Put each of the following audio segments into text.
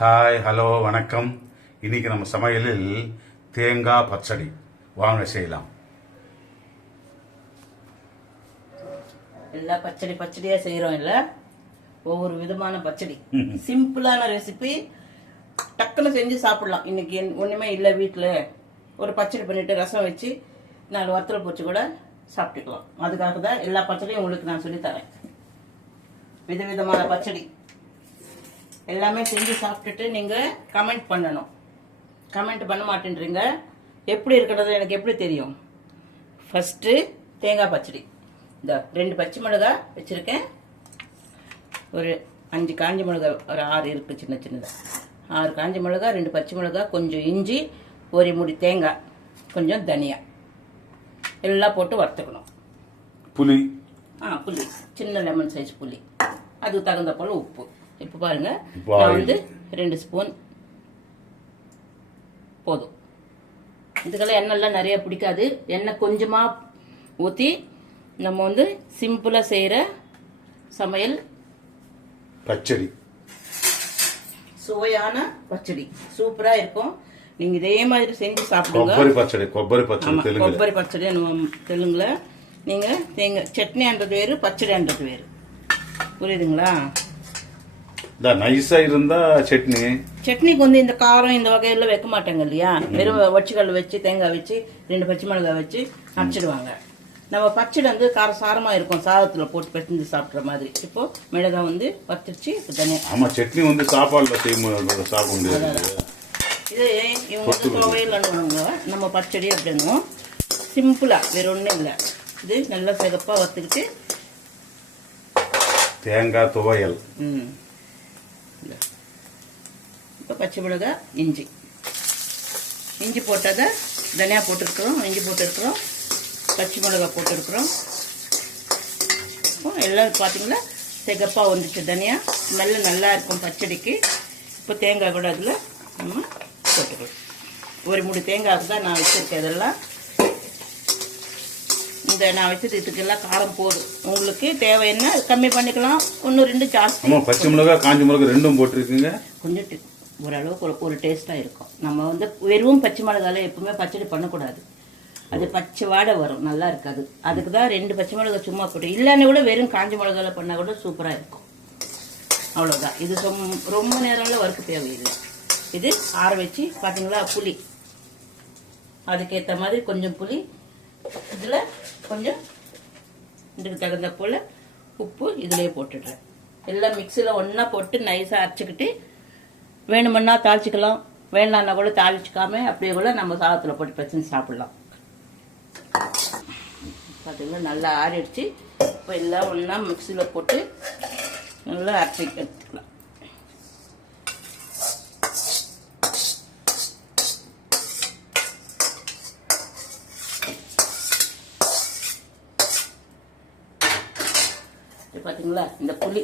Hi hello வணக்கம். இன்னைக்கு நம்ம சமையலில் தேங்காய் பச்சடி. வாங்க செய்யலாம். எல்லா பச்சடி பச்சடியா செய்யறோம் இல்ல? ஒவ்வொரு விதமான பச்சடி. சிம்பிளான ரெசிபி டக்குன்னு செஞ்சு சாப்பிடலாம். இன்னைக்கு ஒண்ணுமே இல்ல வீட்ல. ஒரு பச்சடி பண்ணிட்டு ரசம் வச்சு நாலு வத்தலை பொரிச்சு கூட சாப்பிட்டுக்கலாம். அதுக்காக தான் எல்லா பச்சடியும் உங்களுக்கு நான் சொல்லி தரேன். விதவிதமான பச்சடி. எல்லாமே செஞ்சு சாப்பிட்டுட்டு நீங்க கமெண்ட் பண்ணணும். கமெண்ட் பண்ண மாட்டேன்றீங்க. எப்படி இருக்கிறது எனக்கு எப்படி தெரியும்? ஃபஸ்ட்டு தேங்காய் பச்சடி. இந்த ரெண்டு பச்சை மிளகா வச்சுருக்கேன். ஒரு அஞ்சு காஞ்ச மிளகா ஒரு ஆறு இருக்குது சின்ன சின்னதாக ஆறு காஞ்ச மிளகா ரெண்டு பச்சை மிளகா கொஞ்சம் இஞ்சி ஒரு முடி தேங்காய் கொஞ்சம் தனியா. எல்லாம் போட்டு வறுத்துக்கணும். புளி. ஆ புளி. சின்ன லெமன் சைஸ் புளி. அதுக்கு தகுந்த போல உப்பு. இப்போ பாருங்க. நான் வந்து ரெண்டு ஸ்பூன் போதும். இதுக்கெல்லாம் எண்ணெய்லாம் நிறைய பிடிக்காது. எண்ணெய் கொஞ்சமாக ஊற்றி நம்ம வந்து சிம்பிளாக செய்கிற சமையல். பச்சடி. சுவையான பச்சடி. சூப்பராக இருக்கும். நீங்க இதே மாதிரி செஞ்சு சாப்பிடுங்க. கொப்பரி பச்சடி கொబ్బరి பச்சடி தெலுங்கு கொబ్బరి பச்சடி தெலுங்குல. நீங்க தேங்காய் சட்னின்றது வேறு பச்சடின்றது வேறு. புரியுதுங்களா? இந்த நைஸா இருந்தா சட்னி. சட்னிக்கு வந்து இந்த காரம் இந்த வகையெல்லாம் வைக்க மாட்டாங்க இல்லையா? வெறும் வச்சுக்கல் வச்சு தேங்காய் வச்சு ரெண்டு பச்சை மிளகாய் வச்சு அரைச்சிடுவாங்க. நம்ம பச்சடி வந்து காரம் சாரமா இருக்கும். சாதத்துல போட்டு பெசஞ்சு சாப்பிட்ற மாதிரி. இப்போ மிளகாய் வந்து வறுத்துருச்சு இப்போ தனியா ஆமா சட்னி வந்து சாப்பாடுல செய்ய சாப்பிட முடியாது. இது இவங்க வந்து துவையல்னுவாங்க நம்ம பச்சடி அப்படின்னும் சிம்பிளா வேற ஒன்றும் இல்லை. இது நல்லா சிகப்பா வறுத்துக்கிட்டு தேங்காய் துவையல். ம். இப்போ பச்சை மிளகா இஞ்சி. இஞ்சி போட்டதை தனியா போட்டிருக்கிறோம் இஞ்சி போட்டிருக்கிறோம் பச்சை மிளகா போட்டிருக்கிறோம். எல்லாம் பார்த்தீங்கன்னா சிகப்பாக வந்துச்சு தனியா. ஸ்மெல்லு நல்லா இருக்கும் பச்சடிக்கு. இப்போ தேங்காய் கூட அதில் நம்ம போட்டுக்கலாம். ஒரு மூணு தேங்காய்க்கு தான் நான் வச்சுருக்கேன் இதெல்லாம். இந்த நான் இதுக்கெல்லாம் காரம் போதும் உங்களுக்கு தேவைன்னா கம்மி பண்ணிக்கலாம். ஒன்று ரெண்டு ஜாஸ்தி. பச்சை மிளகாய் காஞ்ச மிளகாய் ரெண்டும் போட்டிருக்கீங்க. கொஞ்சம் ஓரளவுக்கு ஒரு ஒரு டேஸ்ட்டாக இருக்கும். நம்ம வந்து வெறும் பச்சை மிளகால எப்பவுமே பச்சடி பண்ணக்கூடாது. அது பச்சை வாடை வரும். நல்லா இருக்காது. அதுக்கு தான் ரெண்டு பச்சை மிளகாய் சும்மா போட்டு இல்லைன்னு கூட வெறும் காஞ்ச மிளகால பண்ணால் கூட சூப்பராக இருக்கும். அவ்வளோதான் இது ரொம்ப ரொம்ப நேரம்ல வறுக்க தேவையில்லை. இது ஆற வச்சு பார்த்தீங்களா புளி. அதுக்கேற்ற மாதிரி கொஞ்சம் புளி. இதில் கொஞ்சம் இதுக்கு தகுந்த போல் உப்பு இதிலே போட்டுடுறேன். எல்லாம் மிக்சியில் ஒன்றா போட்டு நைஸாக அரைச்சிக்கிட்டு வேணுமுன்னா தாளிச்சிக்கலாம் வேண்டாம்னா கூட தாளிச்சிக்காம அப்படியே கூட நம்ம சாதத்தில் போட்டு பிரச்சனை சாப்பிட்லாம். பார்த்திங்கன்னா நல்லா ஆறிடுச்சு. இப்போ எல்லாம் ஒன்றா மிக்சியில் போட்டு நல்லா அரைச்சி எடுத்துக்கலாம். பார்த்தீங்களா இந்த புளி.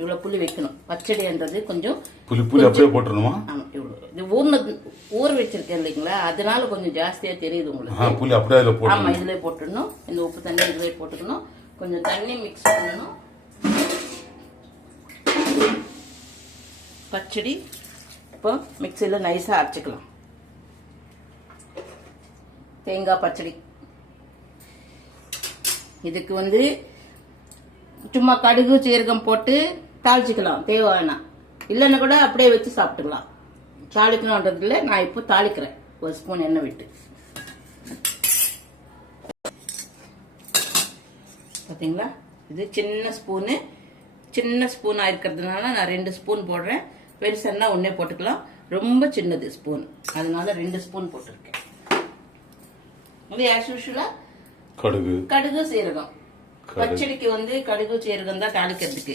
இவ்வளோ புளி வைக்கணும். பச்சடின்றது கொஞ்சம் புளி புளி அப்படியே போட்டுருணுமா ஆமா இவ்வளோ இது ஊர்னது ஊற வச்சிருக்கேன் இல்லைங்களா? அதனால கொஞ்சம் ஜாஸ்தியா தெரியுது ஆ உங்களுக்கு புளி அப்படியே அதுல ஆமா போட்டுருணும் இதுல போட்டுடணும். இந்த உப்பு தண்ணி இதுல போட்டுக்கணும். கொஞ்சம் தண்ணி மிக்ஸ் பண்ணணும். பச்சடி இப்போ மிக்சியில் நைஸாக அரைச்சிக்கலாம். தேங்காய் பச்சடி. இதுக்கு வந்து சும்மா கடுகு சீரகம் போட்டு தாளிச்சிக்கலாம் தேவைன்னா இல்லைன்னா கூட அப்படியே வச்சு சாப்பிட்டுக்கலாம். தாளிக்கணுன்றதுல நான் இப்போ தாளிக்கிறேன். ஒரு ஸ்பூன் எண்ணெய் விட்டு. பார்த்தீங்களா இது சின்ன ஸ்பூனு. சின்ன ஸ்பூனாக இருக்கிறதுனால நான் ரெண்டு ஸ்பூன் போடுறேன். பெருசுன்னா ஒன்றே போட்டுக்கலாம். ரொம்ப சின்னது ஸ்பூன். அதனால ரெண்டு ஸ்பூன் போட்டிருக்கேன். இது ஆஸ் யூஷுவலாக கடுகு. கடுகு சீரகம். பச்சடிக்கு வந்து கடுகு சீரகம் தான் தாளிக்கிறதுக்கு.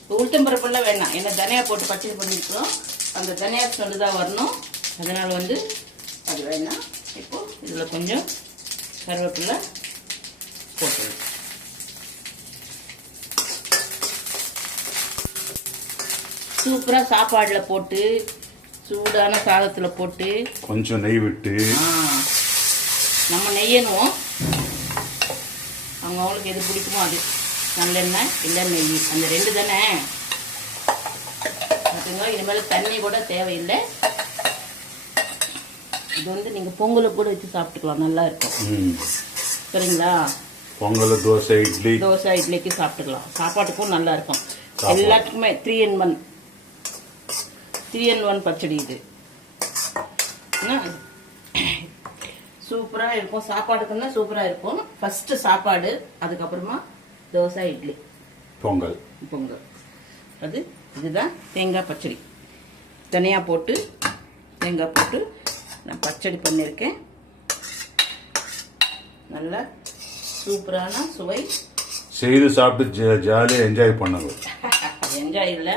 இப்போ உளுத்தம்பருப்பெல்லாம் வேணாம். ஏன்னா தனியா போட்டு பச்சடி பண்ணிருக்கோம் அந்த தனியா சொல்லு தான் வரணும். அதனால வந்து அது வேணாம். இப்போ இதில் கொஞ்சம் கருவேப்பிலை போட்டுருங்க சூப்பராக சாப்பாடில் போட்டு சூடான சாதத்தில் போட்டு. கொஞ்சம் நெய் விட்டு. நம்ம நெய்யணும். அவங்க அவங்களுக்கு எது பிடிக்குமோ அது. நல்லெண்ணெய் இல்லை நெய். அந்த ரெண்டு தானே? சாப்பிட்டுங்க இனிமேல் தண்ணி கூட தேவையில்லை. இது வந்து நீங்கள் பொங்கலுக்கு கூட வச்சு சாப்பிட்டுக்கலாம். நல்லா இருக்கும். ம். சரிங்களா? பொங்கல் தோசை இட்லி. தோசை இட்லிக்கு சாப்பிட்டுக்கலாம். சாப்பாட்டுக்கும் நல்லா இருக்கும். எல்லாத்துக்குமே three in one three in one பச்சடி இது. சூப்பராக இருக்கும். சாப்பாடுக்குன்னா சூப்பராக இருக்கும். ஃபஸ்ட்டு சாப்பாடு அதுக்கப்புறமா தோசை இட்லி. பொங்கல். பொங்கல். அது இதுதான் தேங்காய் பச்சடி. தனியாக போட்டு தேங்காய் போட்டு நான் பச்சடி பண்ணியிருக்கேன் நல்லா சூப்பரான சுவை. செய்து சாப்பிட்டு ஜா- ஜாலியா என்ஜாய் பண்ணுங்க என்ஜாய் இல்லை.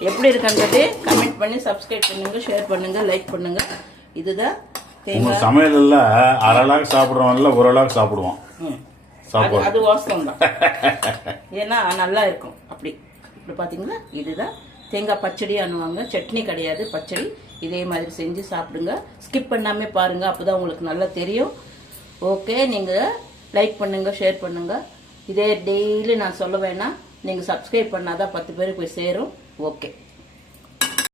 எப்படி இருக்குன்றது கமெண்ட் பண்ணி சப்ஸ்கிரைப் பண்ணுங்க ஷேர் பண்ணுங்க லைக் பண்ணுங்க. இதுதான் உங்க சமையல்ல அரை சாப்பிடுறவன்ல அளவுக்கு சாப்பிடுவான். ம். அது சாப்பாடு. அது வாஸ்தவம் தான் ஏன்னா நல்லா இருக்கும். அப்படி. இப்படி பார்த்தீங்களா இதுதான். தேங்காய் பச்சடி அனுவாங்க. சட்னி கிடையாது. பச்சடி. இதே மாதிரி செஞ்சு சாப்பிடுங்க. ஸ்கிப் பண்ணாமே பாருங்க. அப்பதான் உங்களுக்கு நல்லா தெரியும். ஓகே நீங்க லைக் பண்ணுங்க ஷேர் பண்ணுங்க. இதே டெய்லி நான் சொல்ல வேணாம் நீங்க சப்ஸ்கிரைப் பண்ணாதான் பத்து பேருக்கு போய் சேரும். ஓகே